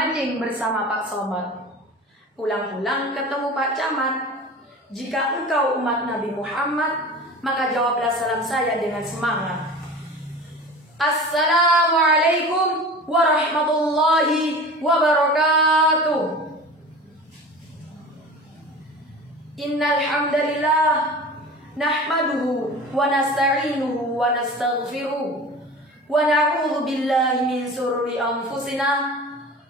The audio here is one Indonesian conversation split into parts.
mancing bersama Pak Somad. Pulang-pulang ketemu Pak Camat. Jika engkau umat Nabi Muhammad, maka jawablah salam saya dengan semangat. Assalamualaikum warahmatullahi wabarakatuh. Innal hamdalillah nahmaduhu wa nasta'inuhu wa nastaghfiruh wa na'udzu billahi min shururi anfusina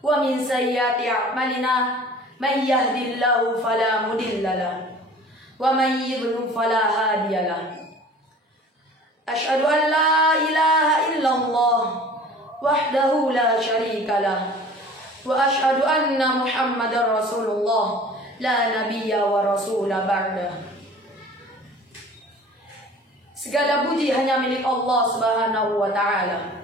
wa min sayyiati a'malina. May yahdihillahu fala mudilla lahu wa may yudlil fala hadiya lahu. Asyhadu an la ilaha illallah wahdahu la syarika lah wa asyhadu anna Muhammadar Rasulullah la nabiyya wa rasula ba'da. Segala puji hanya milik Allah Subhanahu wa taala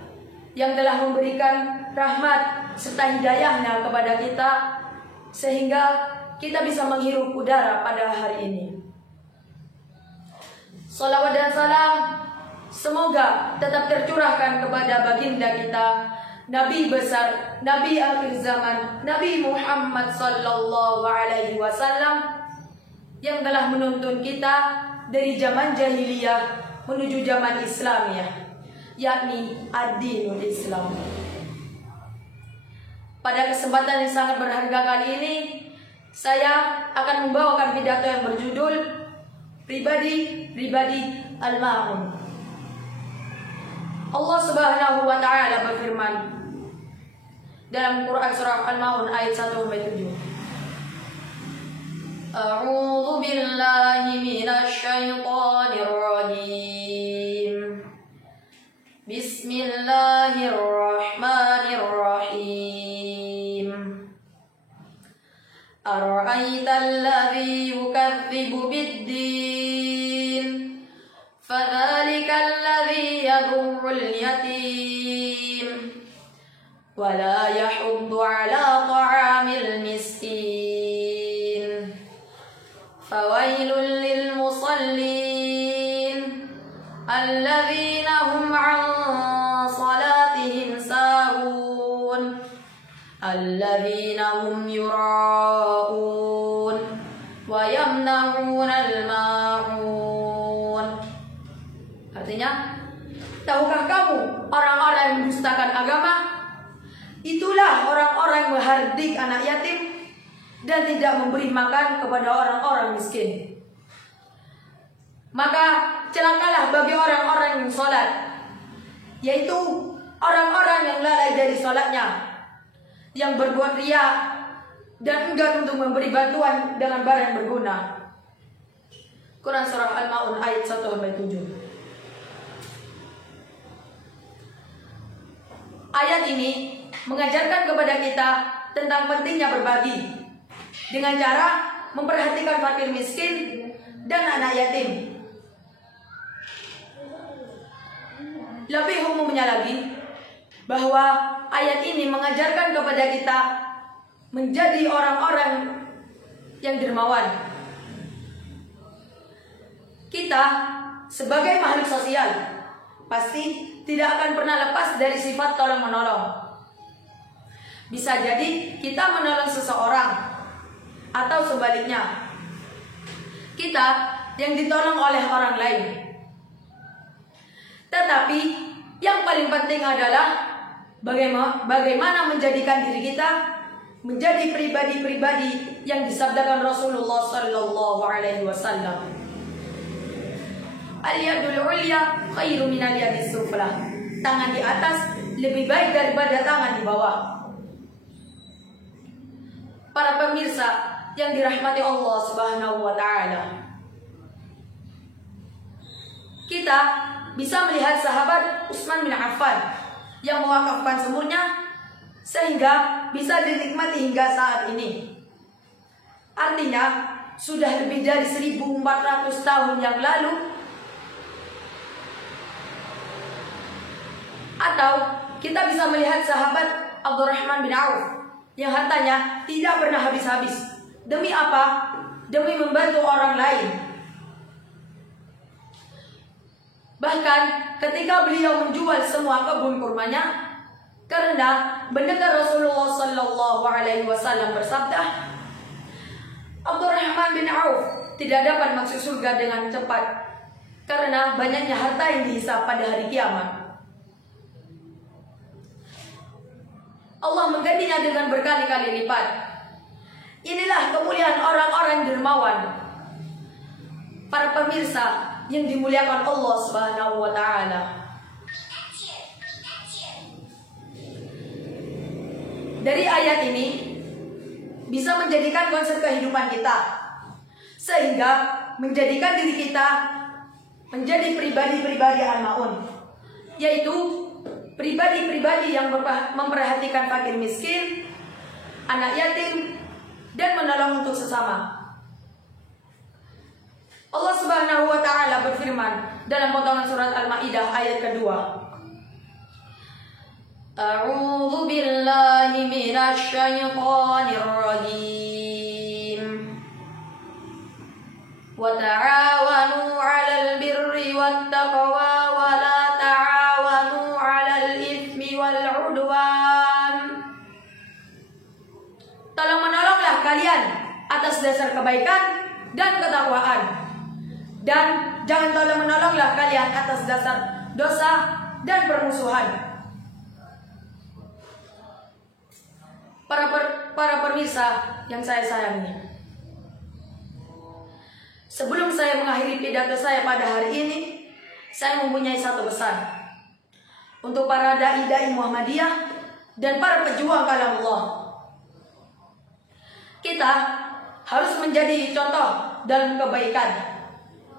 yang telah memberikan rahmat serta hidayahnya kepada kita sehingga kita bisa menghirup udara pada hari ini. Salawat dan salam semoga tetap tercurahkan kepada baginda kita, Nabi besar, Nabi akhir zaman, Nabi Muhammad sallallahu alaihi wasallam yang telah menuntun kita dari zaman jahiliyah menuju zaman Islamiyah, yakni ad-dinul Islam. Pada kesempatan yang sangat berharga kali ini, saya akan membawakan pidato yang berjudul Pribadi Al-Ma'un. Allah Subhanahu wa taala berfirman dalam Quran surah Al-Ma'un ayat 1-7. A'udzu billahi minasy syaithanir rajim. Bismillahirrahmanirrahim. Ara'aital ladzi yukadzibu bid-din fadzalikal ladzi yadurrul yatim wa la yahuddu 'ala ta'amil miskin. Fawailul lil musallin alladzina hum 'an salatihim sahun alladzina hum yura'un wa yamna'unal ma'un. Artinya, tahukah kamu orang-orang yang mendustakan agama? Itulah orang-orang yang menghardik anak yatim dan tidak memberi makan kepada orang-orang miskin. Maka celakalah bagi orang-orang yang sholat, yaitu orang-orang yang lalai dari sholatnya, yang berbuat riya dan enggan untuk memberi bantuan dengan barang yang berguna. Quran surah Al-Ma'un ayat 1-7. Ayat ini mengajarkan kepada kita tentang pentingnya berbagi dengan cara memperhatikan fakir miskin dan anak yatim. Lebih umumnya lagi, bahwa ayat ini mengajarkan kepada kita menjadi orang-orang yang dermawan. Kita sebagai makhluk sosial pasti tidak akan pernah lepas dari sifat tolong-menolong. Bisa jadi kita menolong seseorang, atau sebaliknya, kita yang ditolong oleh orang lain. Tetapi yang paling penting adalah bagaimana menjadikan diri kita menjadi pribadi-pribadi yang disabdakan Rasulullah sallallahu alaihi wasallam. Al-yadul ulya khairu minal yadis sufla. Tangan di atas lebih baik daripada tangan di bawah. Para pemirsa yang dirahmati Allah Subhanahu wa taala, kita bisa melihat sahabat Utsman bin Affan yang mewakafkan sumurnya sehingga bisa dinikmati hingga saat ini. Artinya sudah lebih dari 1400 tahun yang lalu. Atau kita bisa melihat sahabat Abdurrahman bin Auf yang hartanya tidak pernah habis-habis. Demi apa? Demi membantu orang lain. Bahkan ketika beliau menjual semua kebun kurmanya, Karena mendengar Rasulullah Sallallahu Alaihi Wasallam bersabda, Abdurrahman bin Auf tidak dapat masuk surga dengan cepat karena banyaknya harta yang dihisab pada hari kiamat. Allah menggantinya dengan berkali-kali lipat. Inilah kemuliaan orang-orang dermawan, para pemirsa yang dimuliakan Allah Subhanahu wa taala. Dari ayat ini bisa menjadikan konsep kehidupan kita, sehingga menjadikan diri kita menjadi pribadi-pribadi al-ma'un, yaitu pribadi-pribadi yang memperhatikan fakir miskin, anak yatim, dan menolong untuk sesama. Allah Subhanahu wa taala berfirman dalam potongan surat Al-Maidah ayat kedua. A'udzu billahi minasy syaithanir rajim. Wa ta'awanu 'alal birri wat taqwa wa la ta'awanu 'alal itsmi wal 'udwan. Tolong menolonglah kalian atas dasar kebaikan dan ketakwaan, dan jangan tolong menolonglah kalian atas dasar dosa dan permusuhan. Para pemirsa yang saya sayangi, sebelum saya mengakhiri pidato saya pada hari ini, saya mempunyai satu pesan untuk para dai-dai Muhammadiyah dan para pejuang kalam Allah. Kita harus menjadi contoh dalam kebaikan,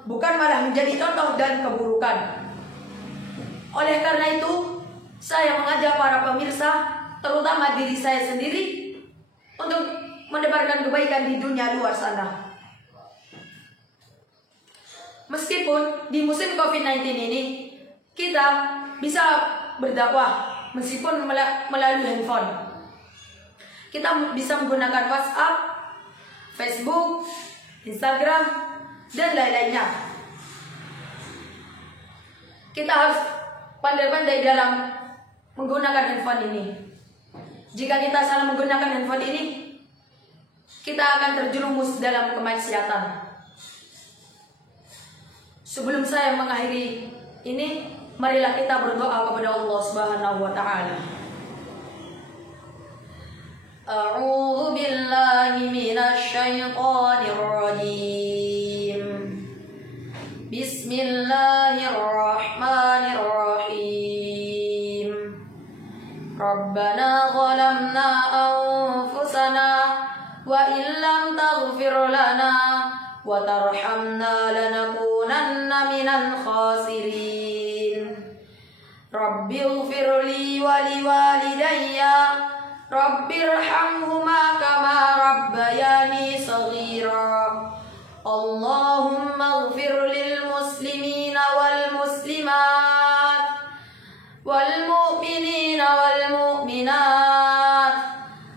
bukan malah menjadi contoh dan keburukan. Oleh karena itu, saya mengajak para pemirsa, terutama diri saya sendiri, untuk menebarkan kebaikan di dunia luar sana. Meskipun di musim COVID-19 ini kita bisa berdakwah meskipun melalui handphone. Kita bisa menggunakan WhatsApp, Facebook, Instagram, dan lain-lainnya. Kita harus pandai-pandai dalam menggunakan handphone ini. Jika kita salah menggunakan handphone ini, kita akan terjerumus dalam kemaksiatan. Sebelum saya mengakhiri ini, marilah kita berdoa kepada Allah Subhanahu wa taala. A'udzu billahi minasy syaithanir rajim. Bismillahirrahmanirrahim. Rabbana zalamna anfusana wa illam taghfir lana wa tarhamna lanakunanna minal khasirin. Rabbighfirli wa liwalidayya Rabbirhamhuma kama rabbayani shaghira. Allahumma ighfir lil muslimina wal muslimat wal mu'minina wal mu'minat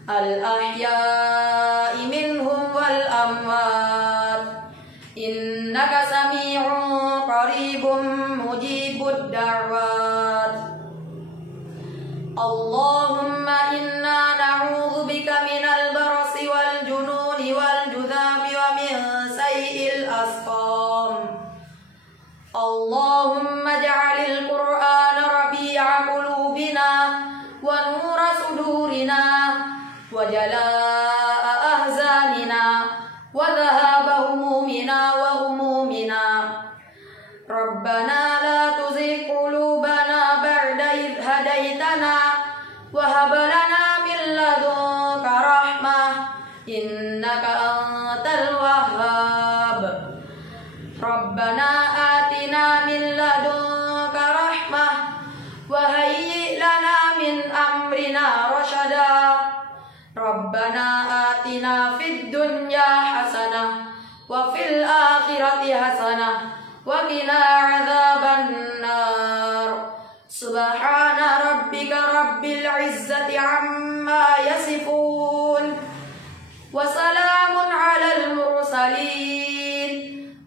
al ahya'i minhum wal amwat innaka sami'un qaribun mujibud da'wat. Allahumma inna na'udzu bika minal barasi wal jununi wal judhami wa min sayyi'il asqam. Allahumma ij'alil qur'ana rabi'a qulubina wa nura sudurina wa jalaa'a ahzanina wa dhahaba humumina wa humumina. Rabbana la tuzigh qulubana ba'da idh hadaitana wa hab lana min ladunka rahmah innaka antal wahhab. Rabbana atina min ladunka rahmah wa hayyi lana min amrina rasyada. Rabbana atina fid dunya hasanah wa fil akhirati hasanah wa qina adzaban nar. Subhana rabbika rabbil izzati amma yasifun wa salamun alal mursalin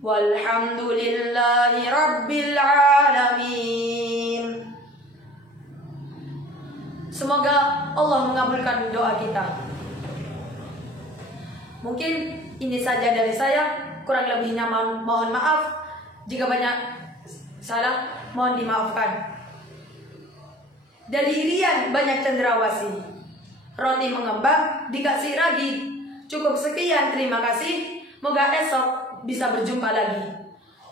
walhamdulillahi rabbil alamin. Semoga Allah mengabulkan doa kita. Mungkin ini saja dari saya, kurang lebihnya mohon maaf. Jika banyak salah, mohon dimaafkan. Dari Irian banyak cendrawasih, roti mengembang dikasih ragi. Cukup sekian, terima kasih. Moga esok bisa berjumpa lagi.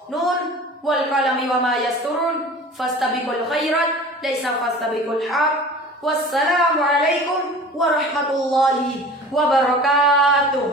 Nun wal qalami wa ma yasturun fastabiqul khairat laisa fastabiqul haq. Wassalamualaikum warahmatullahi wabarakatuh.